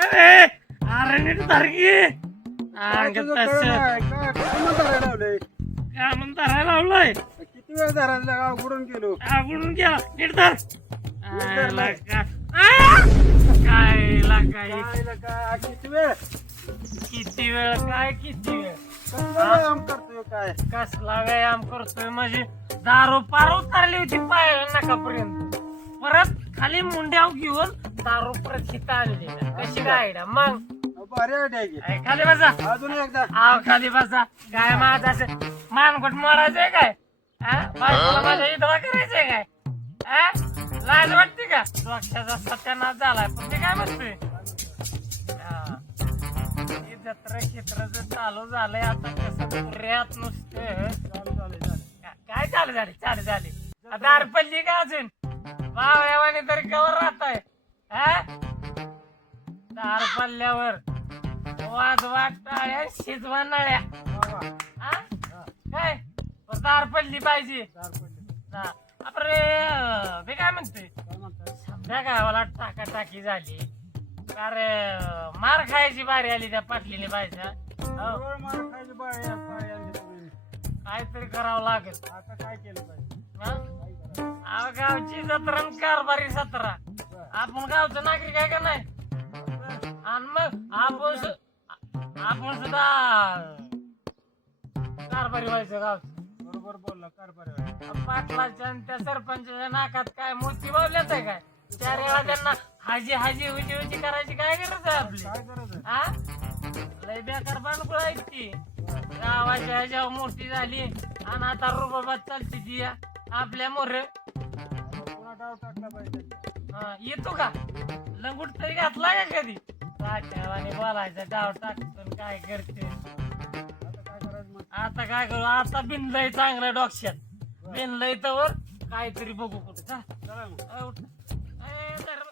अरे अरे नीट धर की काय म्हणता धरायला लावलंय? किती वेळ धरायला लागा उघडून गेलो. आवडून गेला. नीट धर. आला का आ! काय काय लका, किती वेळ? किती वेळ? काय किती वेळ? कसला व्यायाम करतोय काय? कसला व्यायाम करतोय? म्हणजे दारू पार उतरली होती पाय नकापर्यंत परत खाली मुंड्याव घेऊन दारू परत हिता आलेली कशी काय मग? घे अय, खाली बसा. अजून एकदा. आव खाली बसा. काय माझं असं मानकोट मारायचंय काय? हा? माझ्या करायचंय काय? हा? लाज वाटते का? सत्यानाश झालाय. पण काय जत्रा क्षेत्र चालू झालंय आता कसं पुऱ्यात नुसतं. काय चालू झाले चालू झाले दार पडली का अजून? बावयावाने तरी कवर राहत आहे दार पडल्यावर वाजवा टाळ्या शिजवा नळ्या. हा? काय दार पडली पाहिजे अं, मी काय म्हणताय? समजा गावाला टाकाटाकी झाली अरे मार खायची बारी आली त्या पाटलीने बायच्या हो. काहीतरी करावं लागेल आता काय केलं पाहिजे गावची जत्रा कारभारी सतरा. आपण गावचं नागरिक आहे का नाही? आणि मग आपण सु- आपण सुद्धा कारभारी व्हायचं गावचं. बरोबर बोलला कारभार आहे. पाटलाच्या आणि त्या सरपंचाच्या नाकात काय मोती बावल्याच आहे काय? चार वेळा त्यांना हाजी हाजी हुजी हुजी करायची काय गरज आहे आपली? काय गरज आहे? हा लय बेकार बांधकुळ आहेत ती. गावाच्या ह्याच्यावर मोठी झाली आणि आता रुबाबात चालते ती आपल्या मोर. पुन्हा डाव टाकला पाहिजे? येतो का? लंगूट तरी घातला का कधी? आणि बोलायचं डाव टाकतो काय करते? आता काय करायचं मग आता काय करू आता बिनलय चांगलं डॉक्शात बिनलय तर काहीतरी बघू कुठे. का चला मग. अ, उठ. ए, धर.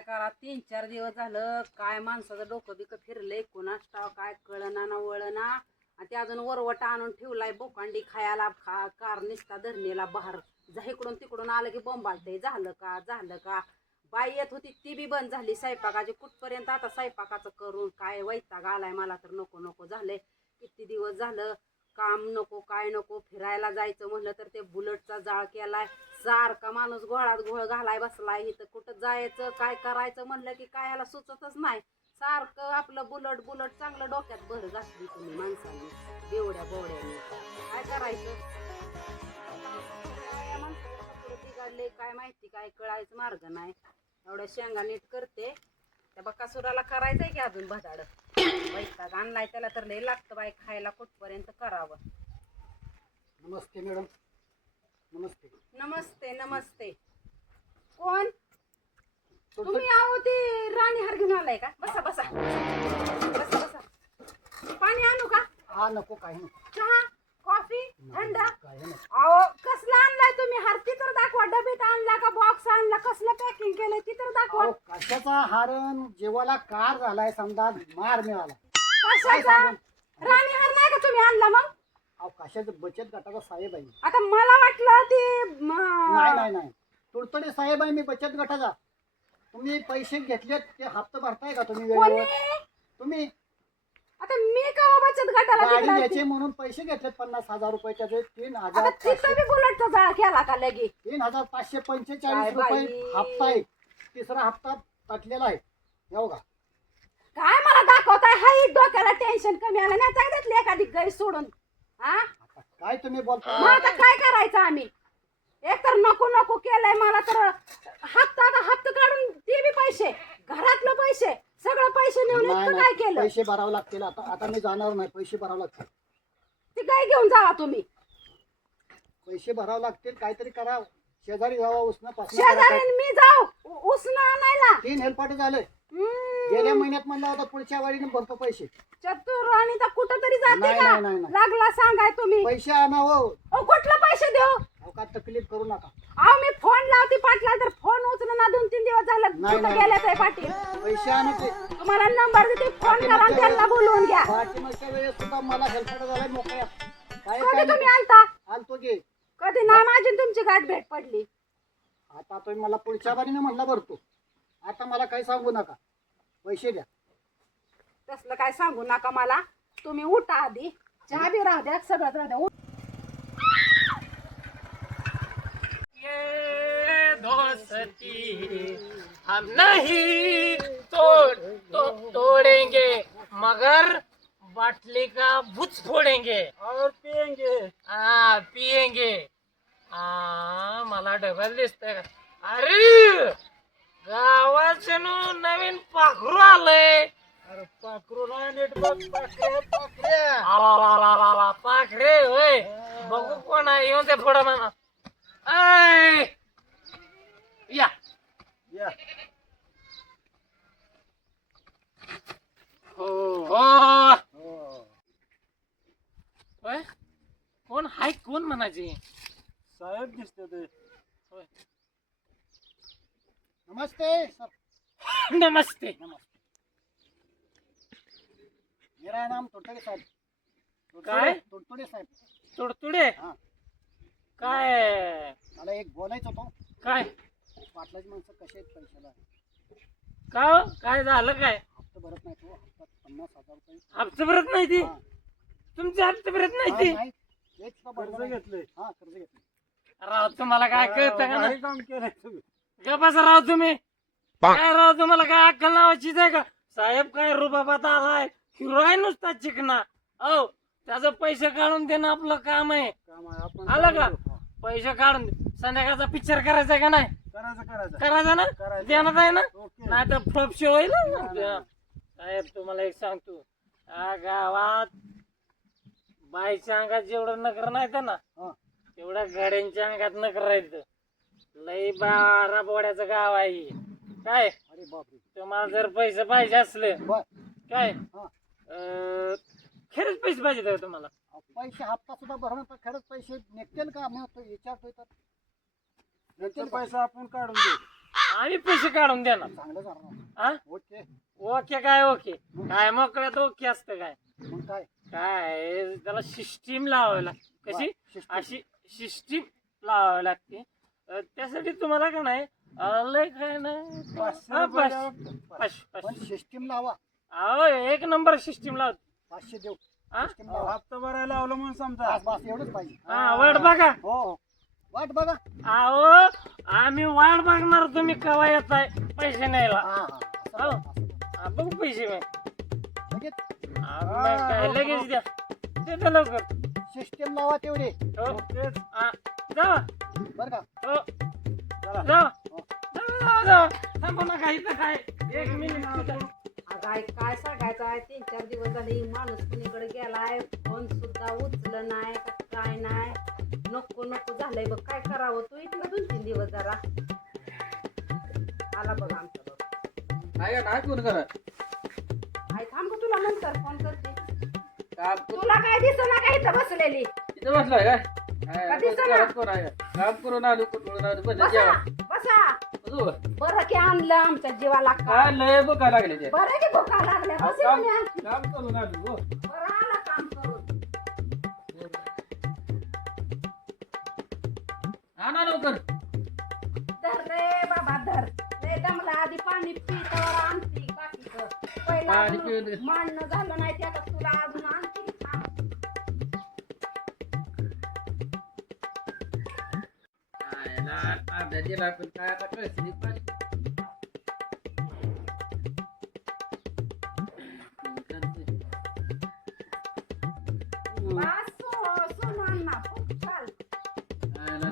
काय करा तीन चार दिवस झालं काय माणसाचं डोकं बिकं फिरलंय कुणास ठाव काय कळना ना वळना. आणि ते अजून वरवटा आणून ठेवलाय बोकांडी खायला खा कार निसता धरणीला बाहेर. जा इकडून तिकडून आलं की बोंबालतंय. झालं का? झालं का? बाई येत होती ती बी बंद झाली स्वयंपाकाची. कुठपर्यंत आता स्वयंपाकाचं करून काय वैताग आलाय मला तर नको नको. झालंय किती दिवस झालं? काम नको काय नको फिरायला जायचं म्हणलं तर ते बुलेटचा जाळ केलाय. सारखा माणूस घोळात घोळ घालाय बसलाय इथं कुठं जायचं काय करायचं म्हणलं की काय ह्याला सुचतच नाही. सारखं आपलं बुलट बुलट चांगलं डोक्यात भर घातली तुम्ही माणसांनी बेवड्या बोवड्याने काय करायचं? बिघडले काय माहिती काय कळायचं मार्ग नाही. एवढ्या शेंगा नीट करते. त्या बकासुराला करायचंय की अजून भदाड? वैताग आणलाय त्याला तर लय लागतं बाई खायला कुठपर्यंत करावं? नमस्ते मॅडम. नमस्ते. नमस्ते नमस्ते. कोण? तुम्ही आहो ते राणी हार घेऊन आलाय का? बसा बसा. बसा बसा. पाणी आणू का? हा नको काही नको. चहा? कॉफी? थंड? अहो कसला आणलाय तुम्ही? हार ती तर दाखवा. डबीत आणला का बॉक्स आणला? कसलं पॅकिंग केलंय ती तर दाखवा. अहो, कशाचा हारण? जेवाला कार झालाय समजा. मार मिळाला. कशाचा? राणी हार नाही का तुम्ही आणला मग? अहो कशाचं? बचत गटाचा साहेब आहे मी. आता मला वाटलं ते म, नाही नाही नाही. तुडतडे साहेब आहे मी बचत गटाचा. तुम्ही पैसे घेतलेत ते हप्ता भरताय का तुम्ही कोणी? वेळेवर? तुम्ही? आता मी का बचत गटाला गाडी तिकडं घ्यायचे म्हणून पैसे घेतलेत पन्नास हजार रुपये त्याचे तीन आता हजार तिथं पाचशे बी बुलेटचा जाळ केला का लगे? तीन हजार पाचशे काय पंचेचाळीस बाई. रुपये हप्ता आहे. तिसरा हप्ता टाकलेला आहे. हो का? काय मला दाखवताय? हाय डोक्याला टेन्शन कमी आलं. नाही त्याच्यातली एखादी गैर सोडून. हा? आता काय तुम्ही बोलता? मग आता काय करायचं आम्ही? एक तर नको नको केलंय मला तर हप्ता आता हप्ता काढून ते बी पैसे. घरातलं पैसे. सगळं पैसे नेऊन नाही इतकं काय नाही केलं? पैसे भरावे लागतील आता. आता मी जाणार नाही. पैसे भरावे लागतील. ती गाय घेऊन जावा तुम्ही? पैसे भरावे लागतील. काहीतरी करा. शेजारी जावा उष्ण पासन शेजारी मी जाऊ. उ- उसनं आणायला. तीन हेलपाटे झाले. हम्म, गेल्या महिन्यात म्हणला होता पुढच्या वारीने भरतो पैसे. चतुर आणि तर कुठं तरी जाते नाही, का? नाही, नाही, नाही. लागला सांगाय तुम्ही. पैसे आणा हो अहो कुठलं पैसे देऊ? अहो का तकलीफ करू नका. अहो मी फोन लावते पाटला तर फोन उचलून ना दोन तीन दिवस झालं नाही, कुठं नाही. ते पाटील? पैसे आणा ते तुम्हाला नंबर देते फोन करा आणि त्यांना बोलवून घ्या. पाठीमागच्या वेळेस सुद्धा मला हेल्पड झालाय मोकळ्या. काय कधी काय तुम्ही आलता? आणतो की. कधी नाही माझी आणि तुमची गाठ भेट पडली. आता तुम्ही मला पुढच्या बारीने म्हणला भरतो. आता मला काही सांगू नका. पैसे द्या. तसलं काय सांगू नका मला. तुम्ही उठा आधी. चहा बी राहू द्या सगळंच राहू द्या. उठ. ये दोस्ती हम नहीं तोड़ तो तोड़ेंगे मगर बाटली का बुच फोड़ेंगे। और पियेंगे। हाँ पियेंगे। हाँ मला डबल दिसतंय का? अरे गावाचे नवीन पाखरू आलंय. अरे पाखरू नाही नेट पाखरे होय. बघू कोण आहे येऊन ते पुढं म्हणा ऐ! या हो हो होय कोण? हाय कोण म्हणायचे? साहेब दिसते ते. नमस्ते. सर नमस्ते. नमस्ते. मेरा नाम तोटड़े साहब. काय? तोटड़े साहेब. तुडतुडे? हा. काय? मला एक बोलायचं होतं. काय? पाटलाची माणसं कशी आहेत पैशाला? का? हो? काय झालं काय? हप्ता भरत नाही तो हप्ता पन्नास हजार रुपये. हप्ते भरत नाही ती? हा. तुमचे हप्ते भरत नाही हा, ती? नाही. एक सुद्धा भरलं कर्ज नाही. घेतले हा कर्ज घेतलं राव तुम्हाला काय कळतं का ना? भारी काम केलंय तुम्ही. राव तुम्ही? काय राव तुम्हाला काय अक्कल नावाचीच आहे का? साहेब काय रुबाबात आलाय? हिरो आहे नुसता चिकना. हो त्याचं पैसे काढून देणं आपलं काम आहे. काम आहे आपण आलं का. पैसे काढून दे. संध्याकाळचा पिक्चर करायचा का नाही? करायचं करायचं. करायचा ना? करायचं. आहे ना? ओके. नाही तर फ्लॉप शो होईल. साहेब तुम्हाला एक सांगतो. या गावात बाईच्या अंगात जेवढं नकर नाही तर ना हा. तेवढ्या गाड्यांच्या अंगात नकर राहिलं लई बारा बोड्याचं गाव आहे हे. काय? अरे बापरे. तुम्हाला जर पैसे पाहिजे असले बर. काय? हा. अं, खरेच पैसे पाहिजे का तुम्हाला. पैसे हप्ता सुद्धा भरणं तर खरंच पैसे निघतील का? मी तो विचारतोय तर. पैसे आपण काढून देऊ. आम्ही पैसे काढून देणार. चांगलं झालं. हा ओके. ओके काय ओके? काय मोकळ्यात ओके असतं काय? मग काय? काय? त्याला सिस्टीम लावावी लागते. कशी. अशी सिस्टीम लावावी लागते. अं, त्यासाठी तुम्हाला का नाही अं, लय काय नाही. पाचशे हा, रुपये पण सिस्टीम लावा. अहो एक नंबर सिस्टीम लावत पाचशे देऊ. हा? सिस्टीम अहो, लावा. हप्ता भरायला लावलं म्हणून समजा. बस बस एवढंच पाहिजे. हा वाट बघा. हो हो. वाट बघा. अहो आम्ही वाट बघणार तुम्ही कवा येताय? पैसे न्यायला. हा हा. हो. हा, बघू पैसे मग लगेच. हा, मग काय लगेच द्या. देतो लवकर. सिस्टीम लावा तेवढे. हो हा, जावा बरं का? हो. चला. जावा हो. जावा जावा जावा थांबू नका इथं काय? एक मिनिट तिथं. अगं आई, काय सांगायचं आहे? तीन चार दिवस झाले ही माणूस कुणीकडे गेलाय? फोन सुद्धा उचल नाही का काय नाही? नको नको झालंय बघ. काय करावं? तू इथलं दोन तीन दिवस जरा. आला बघ आमचा बघ. काय काय कोण करा आई थांब तुला नंतर फोन करते. काम करू- तुला काय दिसना का इथं बसलेली? इथं बसलाय काय? काय, कधी बस चला? घरात कोण आहे? काम करून आलो कुठून आलो? बस बसा जेवा. बसा. बसू. बरं की आणलं आमच्या जीवाला काय काय लय बघा लागले ते बरं की भुका लागल्या. बस काम. काम करून आलो हो. आणा लवकर धर रे बाबा धर रे दमला आधी पाणी पितावर आणती बाकीचं पहिला पाणी अजून पिऊ दे. मांडणं झालं नाही ते आता तुला अजून आणती थांब. काय ना, अर्धा दिला पण काय आता कळशी नाही पाणी.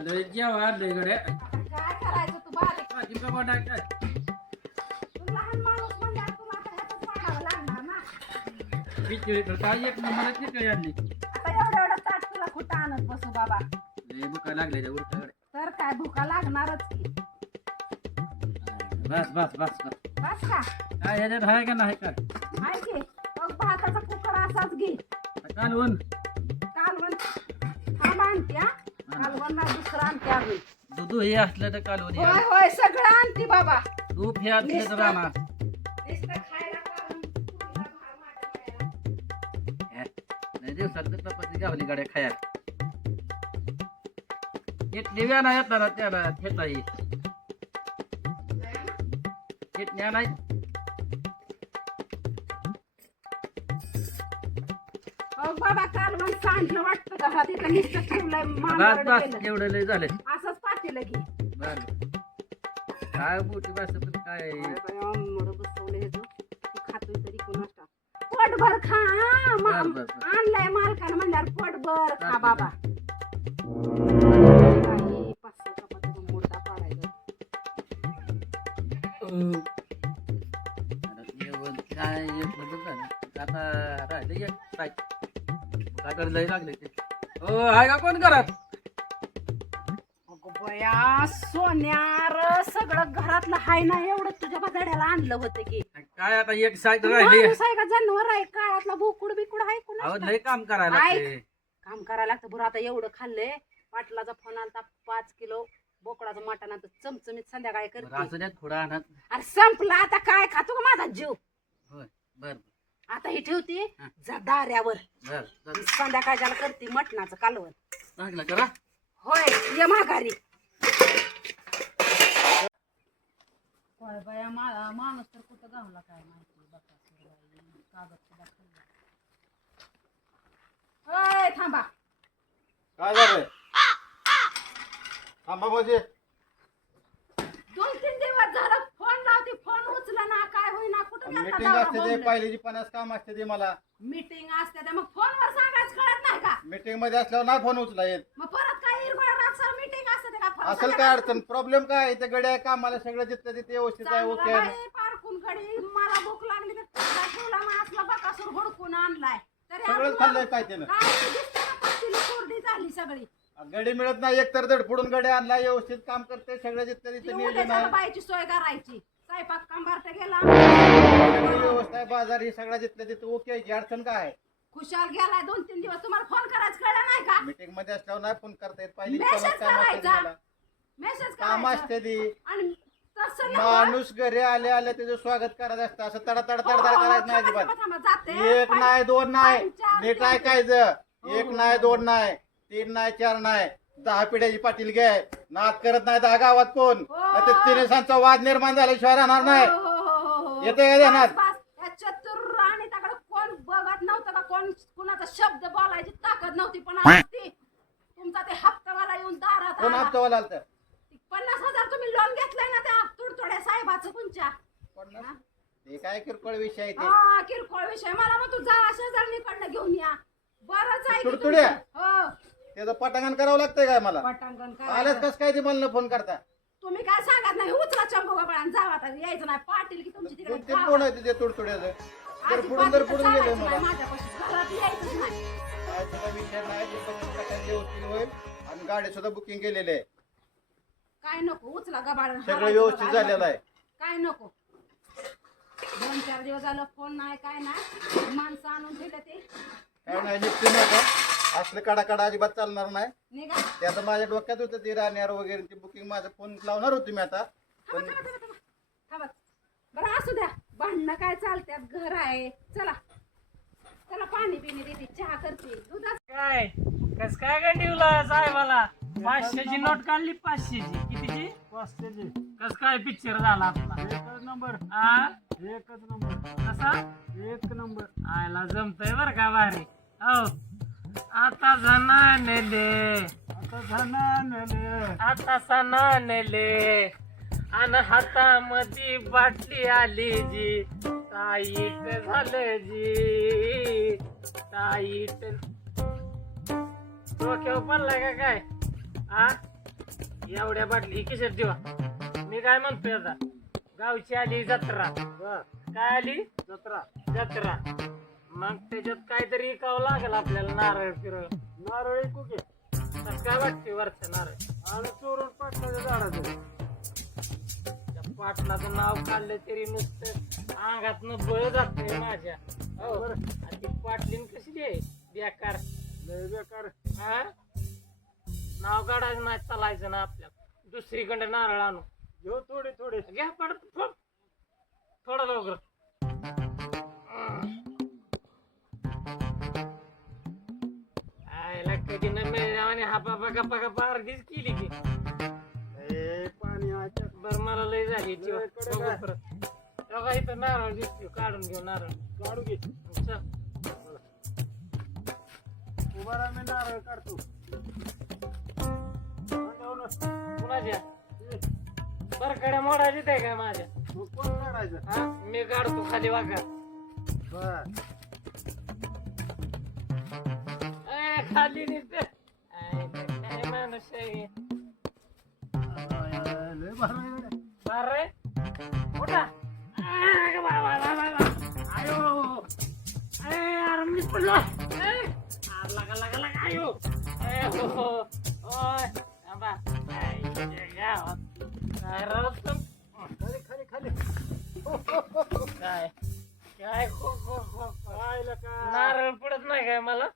लय जेवा आणलंय गड्या. काय करायचं तू बारीक? भाजी का बनवाय काय? तू लहान माणूस म्हणजे तुला आता ह्यातच पाडावं लागणार ना. खिचडी तर काय एक नंबर खिचडी आणली. आता एवढं एवढं ताट तुला कुठं आणत बसू बाबा? लय बघा लागले त्या उरटाकडे तर काय भुका लागणारच की. बस बस बस बस. बस का? काय ह्याच्यात आहे का नाही का आहे की. मग भाताचा कुकर असाच घे. कालवण नाही दुसरं आणते अजून दूध हे असलं तर कालवून होय होय सगळं आणते बाबा. तूप हे असलं तर राहणार. नुसतं खायला कारण पुरीला भार वाटायला. नाही दिवसात तर चपाती गावली गाड्या खाया इटली व्याना येताना त्याला ठेचाई इटण्या नाही अहो बाबा कालवण सांडलं वाटतं. इथं ठेवलंय बस मांडवड बस. एवढं लय झाले असंच पातेलं घे बर. काय मोठी भाषा पण काय? बसवलं हे खातोय तरी कोणाच पोटभर खा हा. मा- बर, बर, बर. आणलंय मालकानं म्हणल्यावर पोटभर खा बर, बाबा. पाच सहा मुर्दा पाडायचा जेवण काय एक झालं. आता राहिलं एक काय काय लय लागले ते? आहे का कोण अगं बया सोन्यार सगळं घरातलं हाय ना एवढं तुझ्या बजाड्याला आणलं होतं की. काय आता एक साईड राहिली? माणूस आहे का? जनावर आहे काळातला बोकुड बिकुड आहे अहो कुणा लय काम करायला लागते काम करायला लागतं. बरं आता एवढं खाल्लंय. पाटलाचा फोन आलता पाच किलो बोकडाचं मटण आता चमचमीत संध्याकाळी बरं, करते असं द्या थोडा आणत अरे संपला. आता काय खातो का माझा जीव? होय बर. आता ही ठेवते. जा दाऱ्यावर. संध्याकाळच्याला करते मटणाचं कालवण. करा होय ये माघारी. होय बाया मा- माणूस तर कुठं गावला काय माहिती बघा कागद सुद्धा खाल्ला होय थांबा. काय झालंय? थांबा म्हणजे दोन तीन दिवस झालं फोन लावते फोन उचला ना काय होईना कुठं मीटिंग असते ते पहिल्याची पन्नास काम असते ते मला. मीटिंग असते ते मग फोनवर सांगायचं कळत नाही का? मीटिंगमध्ये असल्यावर नाही फोन उचला येत मग परत काय इरगोळा मीटिंग असते ते का फोन असेल काय अडचण? प्रॉब्लेम काय आहे? इथे गड्या कामाला सगळं जिथं तिथे व्यवस्थित आहे ओके आहे. बाई, पारकून गडी मला भूक लागली तर तुझा ठेवला ना असला बकासूर हुडकून आणलाय. तरी आपण- खाल्लंय काय त्यानं ते ना कोरडी झाली सगळी? गडी मिळत नाही एक तर धडपडून गड्या आणला व्यवस्थित काम करते सगळं जिथं ती तिथे नियोजन आहे. सोय करायची. स्वयंपाक गेला सगळी व्यवस्था आहे बाजार ही सगळ्या जिथलं तिथं ओके आहे. अडचण काय आहे खुशाल गेलाय दोन तीन दिवस तुम्हाला फोन करायचं कळलं नाही का मीटिंगमध्ये असल्यावर नाही फोन करता येत Message करायचा. मला. मेसेज काम करायचं असते ती आणि तसं नको. माणूस घरी आले आले त्याचं स्वागत करायचं असतं असं तडा तडा हो, तडा हो, करायचं नाही थांबा, अजिबात थांबा, थांबा, जाते. एक नाही दोन नाही पंचावन्न नीट. ऐकायचं एक हो. नाही दोन नाही तीन नाही चार नाही दहा पिढ्याची पाटील घ्याय नाद करत नाही दहा गावात कोण हो. नाहीतर तिने सांचा वाद निर्माण झाल्याशिवाय राहणार नाही हो, हो, हो, हो, हो. येते का ध्यानात? बस, बस. या चतुर आणि त्याकडे कोण बघत नव्हतं का कोण कुणाचा शब्द बोलायची ताकद नव्हती पण आज ती तुमचा ते हप्तावाला येऊन दारात कोण आला. हप्ता आलं तर पन्नास हजार तुम्ही लोन घेतलंय ना त्या तुडतोड्या साहेबाचं तुमच्या पन्नास? ते काय किरकोळ विषय आहे ते हा किरकोळ विषय मला मग तू जा शेजारणीकडनं घेऊन या बरंच आहे की तुडतुड्या? तुमचं. हो त्याचं पटांगण करावं लागतंय काय मला? पटांगण आलेच काय कस काय ते मला फोन करता? तुम्ही काय सांगत नाही? उचला चंबू बाबळान जावा आता. यायचं नाही. पाटील की तुमची तिकडे तीन कोण आहे तिथे तुडतुड्याचं? तर पुढून तर पुढून गेले मला. माझ्यापाशी. घरात यायचं नाही. काय सुद्धा विषय नाही ते पण कशाने व्यवस्थित होईल आणि गाडी सुद्धा बुकिंग केलेली आहे. काय नको उचला गबाळ सगळं व्यवस्थित झालेलं आहे. काय नको? दोन चार दिवस झालं फोन नाही काय नाही. माणसं आणून दिलं ते. काय नाही निघते नका असलं काढा काढा अजिबात चालणार नाही. निघा. ते आता माझ्या डोक्यात होतं ते राहणार वगैरे ते बुकिंग माझं फोन लावणार होती मी आता. थांबा, थांबा, थांबा, थांबा. थांबा. बरं असू द्या. भांडणं काय चालत्यात? घर आहे. चला. चला पाणी पिणी देते चहा करते. दुधाच काय? कस काय गंडीवला साहेबाला? पाचशेची नोट काढली पाचशेची. कितीची? पाचशेची. कस काय पिक्चर झाला आपला? एकच नंबर आ? एकच नंबर कसा? एक नंबर आयला जमतय बर का भारी. हो. आता जणा नेले आता झालं आता सणा नेले अन हातामध्ये बाटली आली जी. टाईट झालं जी. टाईट डोक्यावर पडलाय का काय? आ? एवढ्या बाटली किशोर देवा मी काय म्हणतोय आता? गावची आली जत्रा. काय आली? जत्रा. जत्रा. मग त्याच्यात काहीतरी इकावं लागेल आपल्याला नारळ फिरळ नारळी कुके कसं काय वाटते वरचं नारळ? आणि चोरून पाटलाच्या झाडाचं त्या पाटलाचं नाव काढलं तरी नुसतं अंगातनं बळ जातंय माझ्या. हो. आणि ती पाटलीन कशी आहे? बेकार. लय बेकार. हा? नाव काढायचं नाही चालायचं ना आपल्याला. दुसरीकडे नारळ आणू. घेऊ थोडे थोडे. घ्या पड थो- थोडं लवकर. कधी न आणि हा बाबा गप्पा गप्पा अर्धीच केली की ए पाणी आहे बर मला लय झाली. कडक बघू. परत. बघा इथं नारळ दिसतो काढून घेऊ नारळ. काढू घे. चल. उभा राहा मी नारळ काढतो. जाऊ ना. कुणाच्या बरकड्या मोडायची आहे काय माझ्या? मग कोण काढायचं? हा मी काढतो खाली वागा बर. ए, खाली नीट आय, काय माणूस आहे लय भारी आहे गड्या. बारे उठा आ, ग बा, बा, बा, बा, बा. आयो ए, यार मी पडलो ए, आ, लगा लगा लगा आयो ए, हो, हो. ओय थांबा. आई, गावात. काय रस्तं? खाली खाली खाली काय काय खो खो खो खो. पाहिलं का नारळ पडत नाही काय मला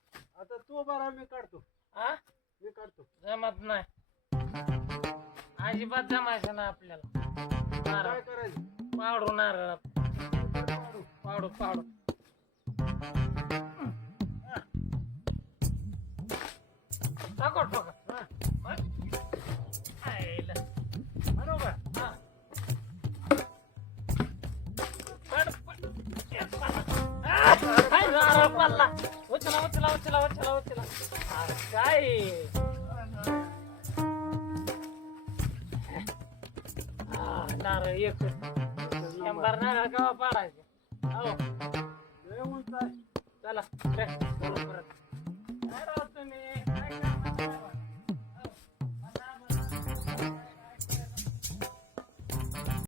तू राहा मी काढतो. हा मी काढतो. जमत नाही. अजिबात जमायचं ना आपल्याला. नारळ काय करायचं? पाडू नारळ. पाडू पाडू. टाको टाको. हा, आईला. काय हे? आ, नारळ एक शंभर नारळ